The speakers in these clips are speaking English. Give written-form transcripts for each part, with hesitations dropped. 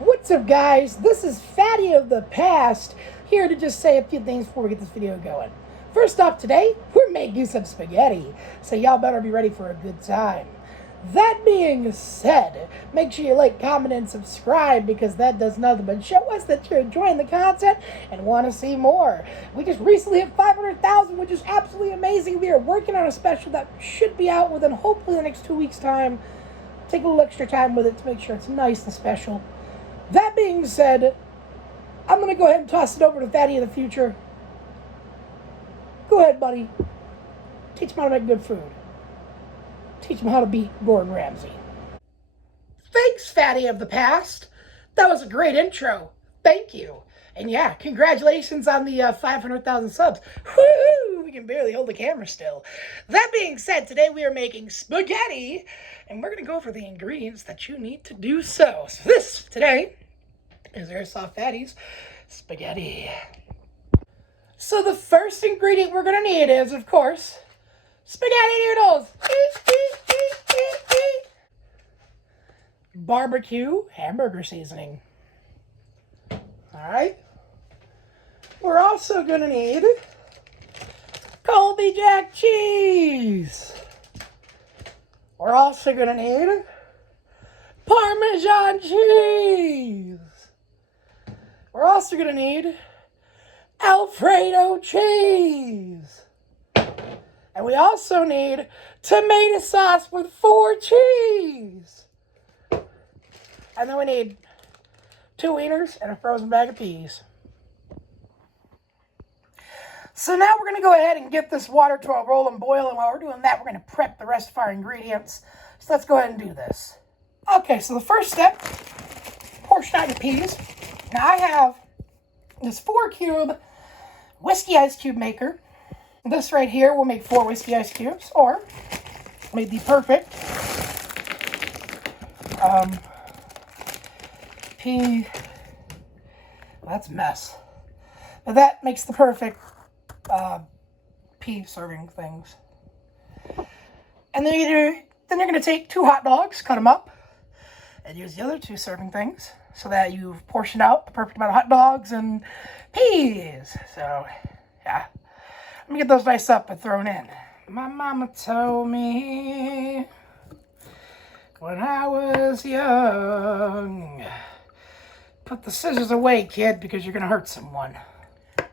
What's up, guys? This is Fatty of the Past, here to just say a few things before we get this video going. First off, today, we're making some spaghetti, so y'all better be ready for a good time. That being said, make sure you like, comment, and subscribe, because that does nothing but show us that you're enjoying the content and want to see more. We just recently hit 500,000, which is absolutely amazing. We are working on a special that should be out within hopefully the next 2 weeks' time. Take a little extra time with it to make sure it's nice and special. That being said, I'm going to go ahead and toss it over to Fatty of the Future. Go ahead, buddy. Teach him how to make good food. Teach him how to beat Gordon Ramsay. Thanks, Fatty of the Past. That was a great intro. Thank you. And yeah, congratulations on the 500,000 subs. Woohoo! We can barely hold the camera still. That being said, today we are making spaghetti, and we're going to go over the ingredients that you need to do so. So this, today, is Airsoft Fatty's spaghetti. So the first ingredient we're going to need is, of course, spaghetti noodles. Barbecue hamburger seasoning. Alright. We're also going to need Colby Jack cheese. We're also going to need Parmesan cheese. We're also going to need Alfredo cheese. And we also need tomato sauce with 4 cheese. And then we need 2 wieners and a frozen bag of peas. So now we're going to go ahead and get this water to a rolling boil. And while we're doing that, we're going to prep the rest of our ingredients. So let's go ahead and do this. Okay, so the first step, portion out your peas. Now I have this 4-cube whiskey ice cube maker. This right here will make 4 whiskey ice cubes, or make the perfect pea. Well, that's a mess. But that makes the perfect pea serving things. And then you're going to take 2 hot dogs, cut them up, and use the other 2 serving things, so that you've portioned out the perfect amount of hot dogs and peas. So, yeah. Let me get those nice up and thrown in. My mama told me when I was young, put the scissors away, kid, because you're going to hurt someone.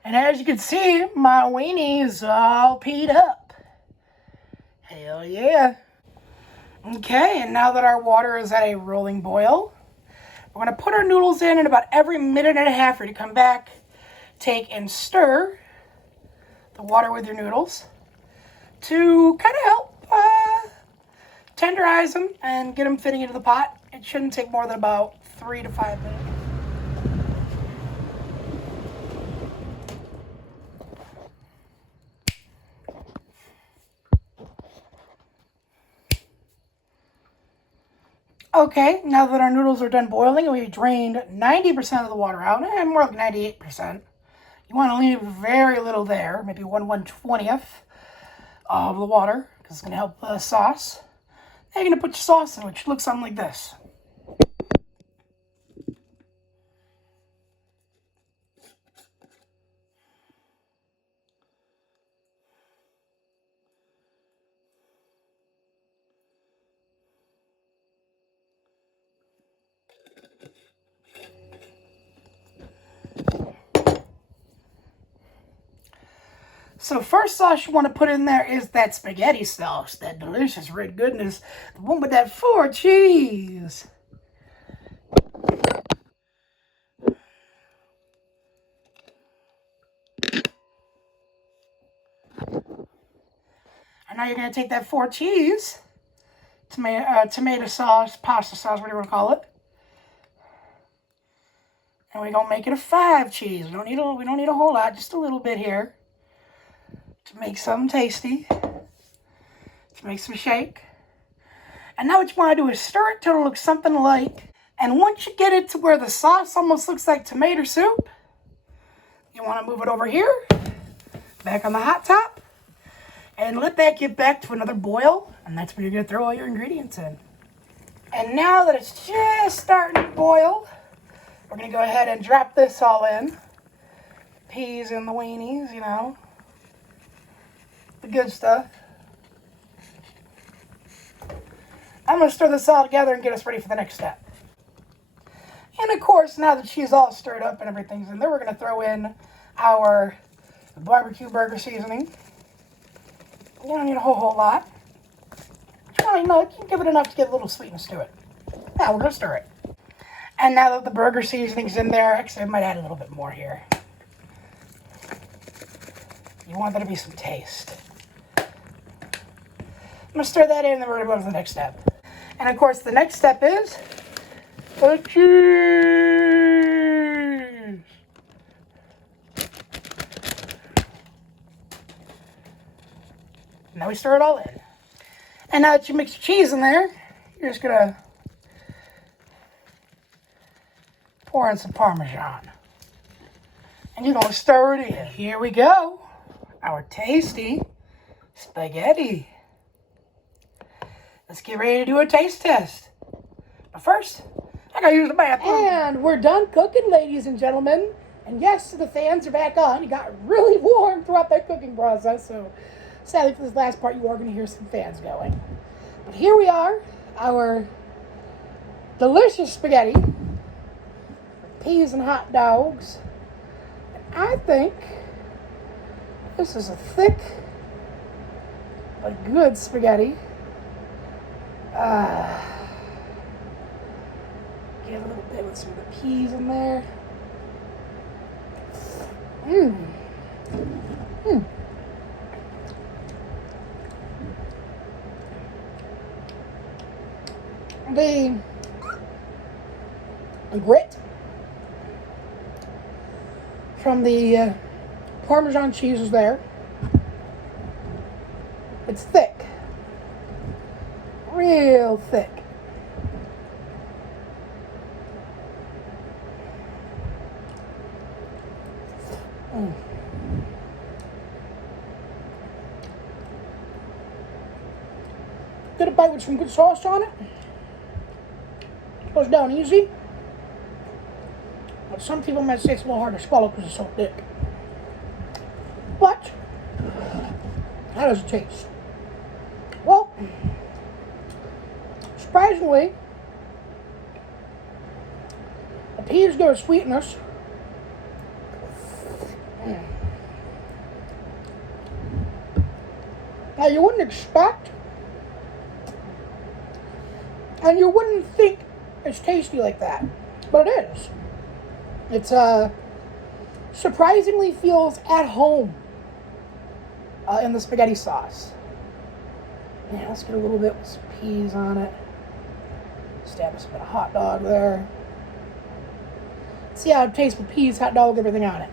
And as you can see, my weenie's all peed up. Hell yeah. Okay, and now that our water is at a rolling boil, we're going to put our noodles in, and about every minute and a half, you're going to come back, take and stir the water with your noodles to kind of help tenderize them and get them fitting into the pot. It shouldn't take more than about 3 to 5 minutes. Okay, now that our noodles are done boiling and we've drained 90% of the water out, and more like 98%, you want to leave very little there, maybe 1/120th of the water, because it's going to help the sauce. Then you're going to put your sauce in, which looks something like this. So first sauce you want to put in there is that spaghetti sauce, that delicious red goodness, the one with that 4 cheese. And now you're going to take that 4 cheese, tomato sauce, pasta sauce, whatever you want to call it, and we're going to make it a 5 cheese. We don't need a whole lot, just a little bit here, to make something tasty, to make some shake. And now what you want to do is stir it till it looks something like, and once you get it to where the sauce almost looks like tomato soup, you want to move it over here, back on the hot top, and let that get back to another boil, and that's when you're going to throw all your ingredients in. And now that it's just starting to boil, We're going to go ahead and drop this all in. Peas and the weenies, you know. The good stuff. I'm going to stir this all together and get us ready for the next step. And of course, now that she's all stirred up and everything's in there, we're going to throw in our barbecue burger seasoning. You don't need a whole lot. Well, you know, you can give it enough to get a little sweetness to it. Now we're going to stir it. And now that the burger seasoning's in there, actually I might add a little bit more here. You want there to be some taste. I'm going to stir that in and then we're going to go to the next step. And of course the next step is the cheese. Now we stir it all in. And now that you mix the cheese in there, you're just going to pour in some Parmesan. And you're going to stir it in. Here we go. Our tasty spaghetti. Let's get ready to do a taste test. But first, I gotta use the bathroom. And we're done cooking, ladies and gentlemen. And yes, the fans are back on. It got really warm throughout that cooking process. So sadly for this last part, you are going to hear some fans going. But here we are, our delicious spaghetti. Peas and hot dogs. And I think this is a thick but good spaghetti. Get a little bit with some of the peas in there. The grit from the Parmesan cheese is there. It's thick. Real thick. Get a bite with some good sauce on it. Goes down easy. But some people might say it's a little hard to swallow because it's so thick. But how does it taste? Well, surprisingly, the peas give a sweetness. Now you wouldn't expect, and you wouldn't think it's tasty like that, but it is. It's surprisingly feels at home in the spaghetti sauce. Yeah, let's get a little bit with some peas on it. Stab us a bit of hot dog there. See how it tastes with peas, hot dog, everything on it.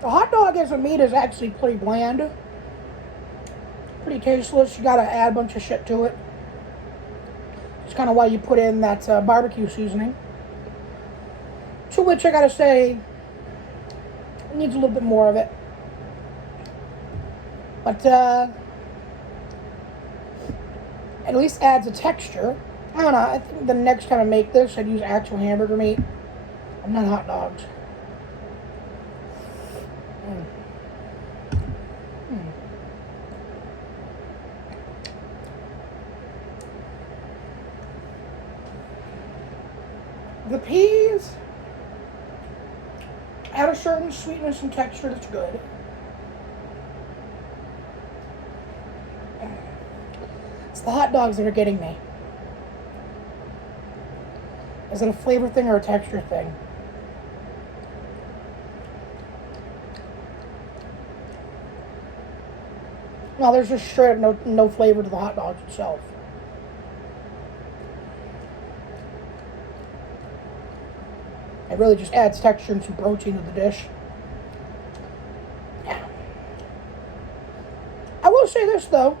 The hot dog as a meat is actually pretty bland. Pretty tasteless. You gotta add a bunch of shit to it. It's kind of why you put in that barbecue seasoning. To which I gotta say, it needs a little bit more of it. But at least adds a texture. I don't know, I think the next time I make this, I'd use actual hamburger meat. And not hot dogs. The peas add a certain sweetness and texture that's good. It's the hot dogs that are getting me. Is it a flavor thing or a texture thing? No, there's just straight up no flavor to the hot dogs itself. It really just adds texture and some protein to the dish. Yeah. I will say this though.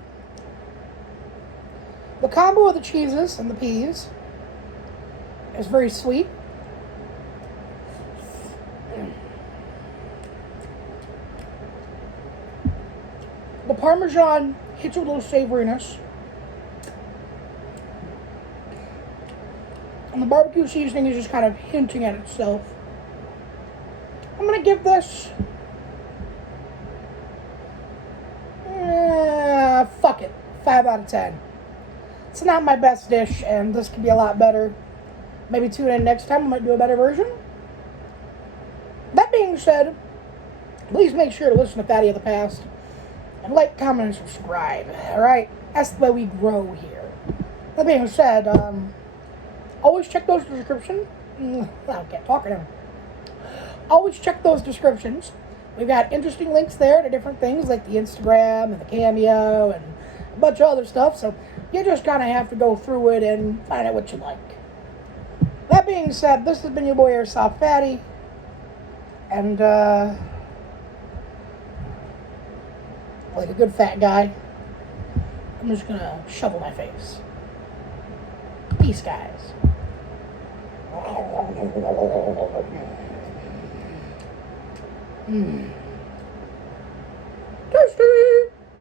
The combo of the cheeses and the peas is very sweet. Parmesan hits a little savoriness. And the barbecue seasoning is just kind of hinting at itself. I'm going to give this... fuck it. 5 out of 10. It's not my best dish, and this could be a lot better. Maybe tune in next time. I might do a better version. That being said, please make sure to listen to Fatty of the Past. And like, comment, and subscribe. Alright? That's the way we grow here. That being said, always check those descriptions. I can't talk right now. Always check those descriptions. We've got interesting links there to different things like the Instagram and the CAMEO and a bunch of other stuff. So you just kind of have to go through it and find out what you like. That being said, this has been your boy Airsoft Fatty. And, like a good fat guy, I'm just gonna shovel my face. Peace, guys.